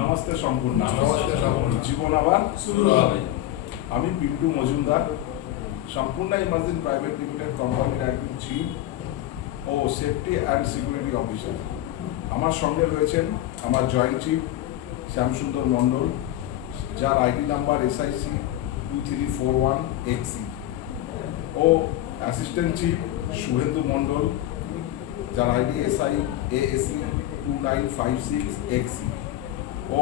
নমস্তে সম্পূর্ণ। নমস্তে সম্পূর্ণ। জীবন আবার শুরু হবে। আমি পিন্টু মজুমদার, সম্পূর্ণ ইমার্জিং প্রাইভেট লিমিটেড কোম্পানির একজন চিফ ও সেফটি অ্যান্ড সিকিউরিটি অফিসার। আমার সঙ্গে রয়েছেন আমার জয়েন্ট চিফ শ্যামসুন্দর মণ্ডল, যার আইডি নাম্বার SIC 2341XC, ও অ্যাসিস্ট্যান্ট চিফ শুভেন্দু মণ্ডল, যার আইডি ASC 2956XC, ও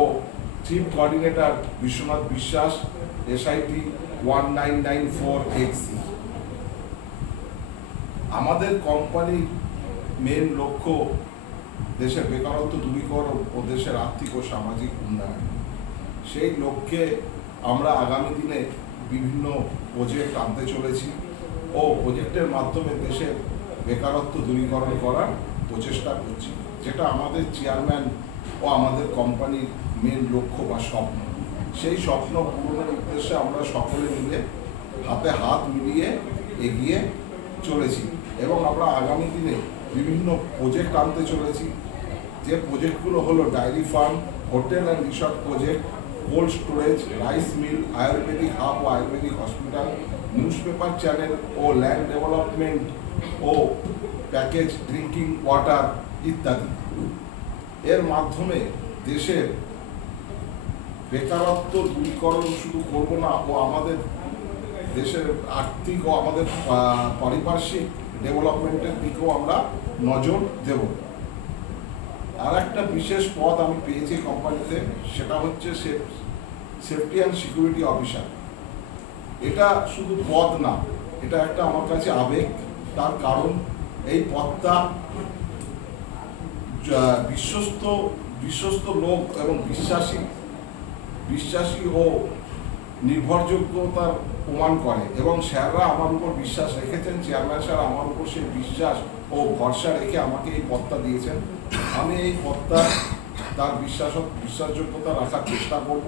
chief coordinator Biswanath Biswas, SIT 1994XC। আমাদের কোম্পানির মেন লক্ষ্য দেশের বেকারত্ব দূরীকরণ ও দেশের আর্থিক ও সামাজিক উন্নয়ন। সেই লক্ষ্যে আমরা আগামী দিনে বিভিন্ন প্রজেক্ট আনতে চলেছি ও প্রজেক্টের মাধ্যমে দেশের বেকারত্ব দূরীকরণ করার প্রচেষ্টা করছি, যেটা আমাদের চেয়ারম্যান ও আমাদের কোম্পানির মেন লক্ষ্য বা স্বপ্ন। সেই স্বপ্ন পূরণের উদ্দেশ্যে আমরা সকলে মিলে হাতে হাত মিলিয়ে এগিয়ে চলেছি এবং আমরা আগামী দিনে বিভিন্ন প্রজেক্ট আনতে চলেছি। যে প্রজেক্টগুলো হলো dairy farm, hotel and resort project, cold storage, rice mill, ayurvedic hub ও ayurvedic hospital, news paper channel ও ল্যান্ড ডেভেলপমেন্ট ও প্যাকেজ ড্রিঙ্কিং ওয়াটার ইত্যাদি। এর মাধ্যমে দেশের বেকারত্ব দূরীকরণ শুধু করব না, ও আমাদের দেশের আর্থিক ও আমাদের পারিপার্শ্বিক ডেভেলপমেন্টের দিকেও আমরা নজর দেব। আর একটা বিশেষ পদ আমি পেয়েছি কোম্পানিতে, সেটা হচ্ছে সেফটি অ্যান্ড সিকিউরিটি অফিসার। এটা শুধু পদ না, এটা একটা আমার কাছে আবেগ। তার কারণ এই পদটা বিশ্বস্ত লোক এবং বিশ্বাসী ও নির্ভরযোগ্যতার প্রমাণ করে, এবং স্যাররা আমার উপর বিশ্বাস রেখেছেন। চেয়ারম্যান স্যার আমার উপর সেই বিশ্বাস ও ভরসা রেখে আমাকে এই পদটা দিয়েছেন। আমি এই পদটা তার বিশ্বাসযোগ্যতা রাখার চেষ্টা করব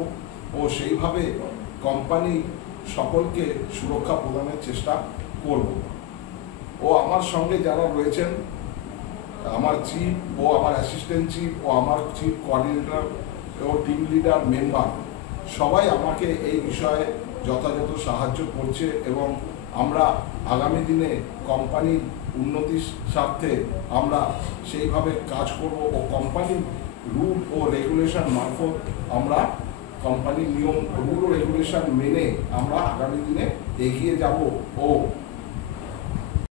ও সেইভাবে কোম্পানি সকলকে সুরক্ষা প্রদানের চেষ্টা করব। ও আমার সঙ্গে যারা রয়েছেন, আমার চিফ ও আমার অ্যাসিস্ট্যান্ট চিফ ও আমার চিফ কোঅর্ডিনেটর ও টিম লিডার মেম্বার, সবাই আমাকে এই বিষয়ে যথাযথ সাহায্য করছে এবং আমরা আগামী দিনে কোম্পানির উন্নতির স্বার্থে আমরা সেইভাবে কাজ করব ও কোম্পানির রুল ও রেগুলেশন মারফত আমরা কোম্পানির নিয়ম রুল ও রেগুলেশন মেনে আমরা আগামী দিনে এগিয়ে যাব ও